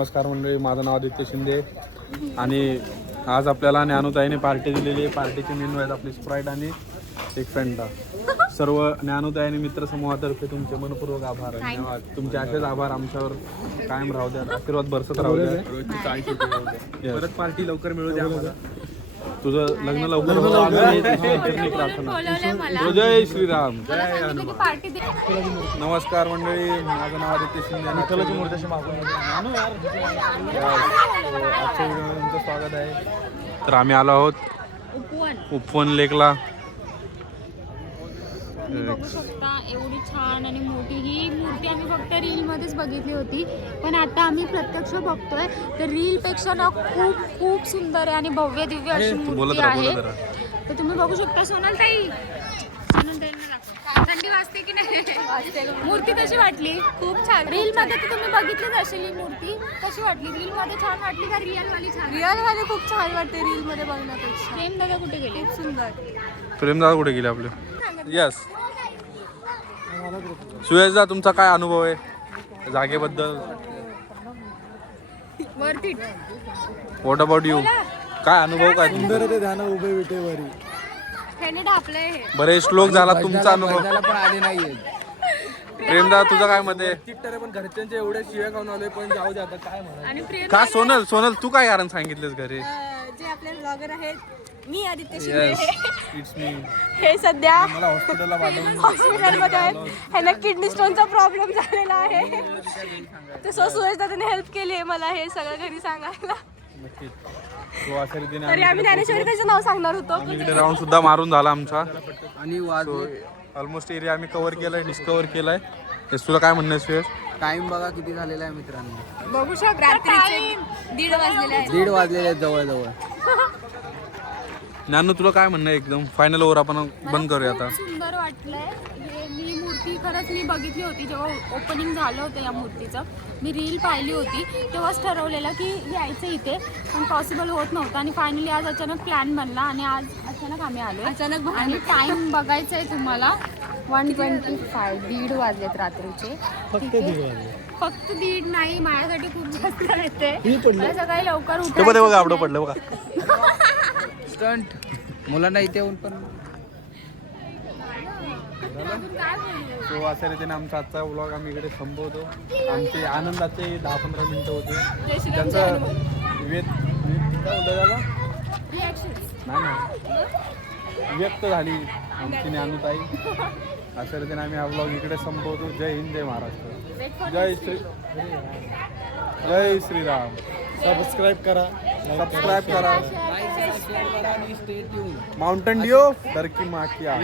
नमस्कार मंडळी, माझं नाव आदित्य शिंदे आणि आज आपल्याला ज्ञानूताईने पार्टी दिलेली आहे. पार्टीचे मेनू आहेत आपली स्प्राईट आणि एक फेंटा. सर्व ज्ञानूताई आणि मित्रसमूहातर्फे तुमचे मनपूर्वक आभार. धन्यवाद. तुमचे असेच आभार आमच्यावर कायम राहू द्या, आशीर्वाद बरसत राहू द्या. परत पार्टी लवकर मिळू द्या आम्हाला. तुझं लग्न लवकर प्रार्थना. जय श्रीराम, जय हनुमान. नमस्कार मंडळी, माझं नाव आदित्य शिंदे. आजच्या व्हिडिओमध्ये तुमचं स्वागत आहे. तर आम्ही आलो आहोत उपवन लेकला. बघू शकता एवढी छान आणि मोठी ही मूर्ती आम्ही फक्त रील मध्येच बघितली होती, पण आता आम्ही प्रत्यक्ष बघतोय तर रील पेक्षा ना खूप खूप सुंदर आहे आणि भव्य दिव्य अशी मूर्ती आहे. तर तुम्ही बघू शकता. सोनल ताई, थंडी वाजते की नाही? मूर्ती कशी वाटली? खूप छान. रील मध्ये तर तुम्ही बघितलीच असेल ही मूर्ती. कशी वाटली? रील मध्ये छान वाटली का रिअल वाली छान? रिअल वाली खूप छान वाटते रील मध्ये बघण्यापेक्षा. प्रेम दादा कुठे गेले? खूप सुंदर. प्रेमदादा कुठे गेले आपले? यस. सुयशदा, तुमचा काय अनुभव आहे जागेबद्दल? वरती व्हॉट अबाउट यू? काय अनुभव काय? सुंदर ते ध्यान उभे विटेवरी. ह्याने ढापलंय हे. बरेच श्लोक झाला तुमचा अनुभव. पण आले नाहीये. प्रेमदादा, तुझं काय मत आहे? चिट्टर पण घरच्यांचे एवढे शिव्या खाऊन आलोय, पण जाऊ दे आता काय म्हणा. आणि प्रेम का सोनल, सोनल तू काय कारण सांगितलंस घरी? जे आपले ब्लॉगर आहेत, मी Aditya yes, Shinde, it's me. हे सध्या मला हॉस्पिटलला पाठवून हॉस्पिटलमध्ये आहेत. ह्यांना किडनी स्टोनचा प्रॉब्लेम झालेला आहे. ते सुयश दादाने हेल्प केली आहे मला हे सगळं घरी सांगायला. नक्कीच. तो अशा रीतीने तरी आम्ही ज्ञानेश्वरी त्याचं नाव सांगणार होतो. इकडे राऊंड सुद्धा मारून झाला आमचा. आणि ऑलमोस्ट एरिया आम्ही कव्हर केलाय, डिस्कवर केलाय. तेच तुला काय म्हणणं आहे सुयश? टाइम बघा किती झालेला आहे मित्रांनो. बघू शकता रात्रीचे 1:30 वाजलेले आहेत. 1:30 वाजलेले आहेत जवळ. ज्ञानू, तुला काय म्हणणं आहे? एकदम फायनल ओव्हर आपण बंद करूया आता. सुंदर वाटलंय हे. मी मूर्ती खरंच मी बघितली होती जेव्हा ओपनिंग झालं होतं या मूर्तीचं. मी रील पाहिली होती तेव्हाच ठरवलेलं की यायचं इथे, पण पॉसिबल होत नव्हतं आणि फायनली आज अचानक प्लॅन बनला आणि आज अचानक आम्ही आलो. अचानक आणि टाइम बघायचा आहे तुम्हाला 1:25. 1:30 वाजलेत रात्रीचे. फक्त 1:30 नाही, माझ्यासाठी खूप जास्त येते. मला सकाळी लवकर ते बघा उठायचं आपलं पडलं बघा. स्टंट मुलांना इथे येऊन पण तो अशा रीतीने आमचा आजचा व्लॉग आम्ही इकडे संपवतो. आमचे आनंदाचे 10-15 मिनिटं होते. त्यांचं व्यक्त झाली आमची ज्ञानूताई. अशा रीतीने आम्ही हा व्लॉग इकडे संपवतो. जय हिंद, जय महाराष्ट्र, जय श्रीराम. सबस्क्राईब करा. माउंटेन ड्यू, दर की माँ की आग.